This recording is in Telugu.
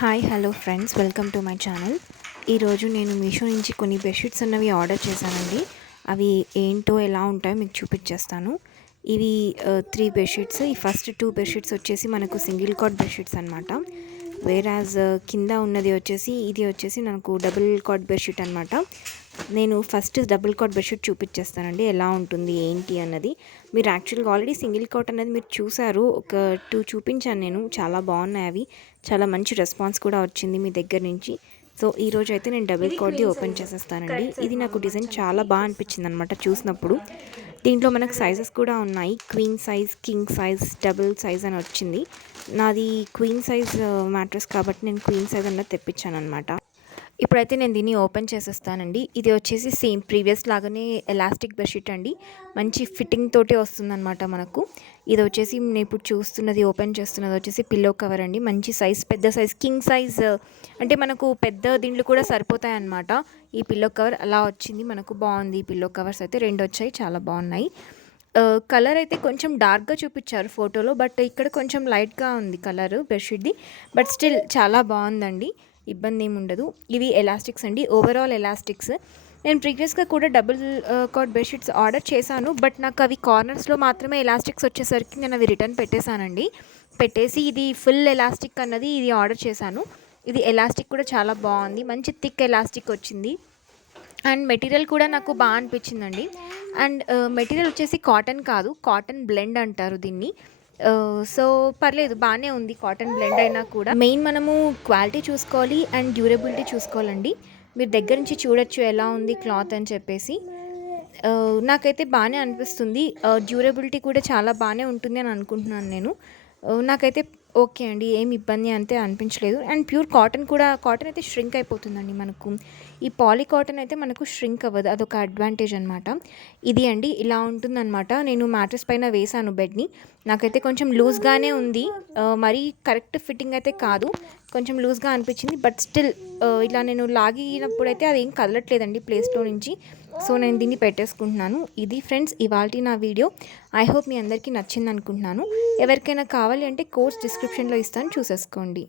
Hi hello friends, welcome to my channel. ఈరోజు నేను మీషో నుంచి కొన్ని బెడ్షీట్స్ అన్నవి ఆర్డర్ చేశానండి. అవి ఏంటో ఎలా ఉంటాయో మీకు చూపించేస్తాను. ఇవి 3 బెడ్షీట్స్. ఈ ఫస్ట్ 2 బెడ్షీట్స్ వచ్చేసి మనకు సింగిల్ కాట్ బెడ్షీట్స్ అనమాట. వేరాజ్ కింద ఉన్నది వచ్చేసి ఇది వచ్చేసి నాకు డబుల్ కాట్ బెడ్షీట్ అనమాట. నేను ఫస్ట్ డబుల్ కాట్ బెడ్షీట్ చూపించేస్తానండి ఎలా ఉంటుంది ఏంటి అన్నది. మీరు యాక్చువల్గా ఆల్రెడీ సింగిల్ కాట్ అనేది మీరు చూసారు, ఒక 2 చూపించాను నేను. చాలా బాగున్నాయి అవి, చాలా మంచి రెస్పాన్స్ కూడా వచ్చింది మీ దగ్గర నుంచి. సో ఈరోజు అయితే నేను డబుల్ కాట్ది ఓపెన్ చేసేస్తానండి. ఇది నాకు డిజైన్ చాలా బాగా అనిపించింది అనమాట చూసినప్పుడు. దీంట్లో మనకు సైజెస్ కూడా ఉన్నాయి, queen size, king size, double size అని వచ్చింది. నాది క్వీన్ సైజ్ మ్యాట్రెస్ కాబట్టి నేను క్వీన్ సైజ్ అన్నది తెప్పించాను అనమాట. ఇప్పుడైతే నేను దీన్ని ఓపెన్ చేసేస్తానండి. ఇది వచ్చేసి సేమ్ ప్రీవియస్ లాగానే ఎలాస్టిక్ బెడ్షీట్ అండి. మంచి ఫిట్టింగ్ తోటి వస్తుందన్నమాట మనకు. ఇది వచ్చేసి నేను ఇప్పుడు చూస్తున్నది, ఓపెన్ చేస్తున్నది వచ్చేసి పిల్లో కవర్ అండి. మంచి సైజ్, పెద్ద సైజ్, కింగ్ సైజ్ అంటే మనకు పెద్ద దీంట్లో కూడా సరిపోతాయి అన్నమాట. ఈ పిల్లో కవర్ అలా వచ్చింది మనకు. బాగుంది. ఈ పిల్లో కవర్స్ అయితే 2 వచ్చాయి, చాలా బాగున్నాయి. కలర్ అయితే కొంచెం డార్క్గా చూపించారు ఫోటోలో, బట్ ఇక్కడ కొంచెం లైట్గా ఉంది కలర్ బెడ్షీట్ది. బట్ స్టిల్ చాలా బాగుందండి, ఇబ్బంది ఏమి ఉండదు. ఇవి ఎలాస్టిక్స్ అండి, ఓవరాల్ ఎలాస్టిక్స్. నేను ప్రీవియస్గా కూడా డబుల్ కాట్ బెడ్షీట్స్ ఆర్డర్ చేశాను, బట్ నాకు అవి కార్నర్స్లో మాత్రమే ఎలాస్టిక్స్ వచ్చేసరికి నేను అవి రిటర్న్ పెట్టేశానండి. పెట్టేసి ఇది ఫుల్ ఎలాస్టిక్ అన్నది ఇది ఆర్డర్ చేశాను. ఇది ఎలాస్టిక్ కూడా చాలా బాగుంది, మంచి థిక్ ఎలాస్టిక్ వచ్చింది. అండ్ మెటీరియల్ కూడా నాకు బాగా అనిపించిందండి. అండ్ మెటీరియల్ వచ్చేసి కాటన్ కాదు, కాటన్ బ్లెండ్ అంటారు దీన్ని. సో పర్లేదు, బాగానే ఉంది. కాటన్ బ్లెండ్ అయినా కూడా మెయిన్ మనము క్వాలిటీ చూసుకోవాలి అండ్ డ్యూరబిలిటీ చూసుకోవాలండి. మీరు దగ్గర నుంచి చూడొచ్చు ఎలా ఉంది క్లాత్ అని చెప్పేసి. నాకైతే బాగానే అనిపిస్తుంది. డ్యూరబిలిటీ కూడా చాలా బాగానే ఉంటుంది అని అనుకుంటున్నాను నేను. నాకైతే ఓకే అండి, ఏమి ఇబ్బంది అంతే అనిపించలేదు. అండ్ ప్యూర్ కాటన్ కూడా, కాటన్ అయితే ష్రింక్ అయిపోతుందండి మనకు. ఈ పాలీ కాటన్ అయితే మనకు ష్రింక్ అవ్వదు, అదొక అడ్వాంటేజ్ అనమాట. ఇది అండి ఇలా ఉంటుందన్నమాట. నేను మ్యాట్రెస్ పైన వేసాను బెడ్ని. నాకైతే కొంచెం లూజ్గానే ఉంది, మరీ కరెక్ట్ ఫిట్టింగ్ అయితే కాదు, కొంచెం లూజ్గా అనిపించింది. బట్ స్టిల్ ఇలా నేను లాగినప్పుడైతే అది ఏం కదలట్లేదండి ప్లేస్లో నుంచి. సో నేను దీన్ని పెట్టేసుకుంటున్నాను. ఇది ఫ్రెండ్స్ ఇవాల్టి నా వీడియో. ఐ హోప్ మీ అందరికీ నచ్చింది అనుకుంటున్నాను. ఎవరికైనా కావాలి అంటే కోర్స్ డిస్క్రిప్షన్లో ఇస్తాను, చూసేసుకోండి.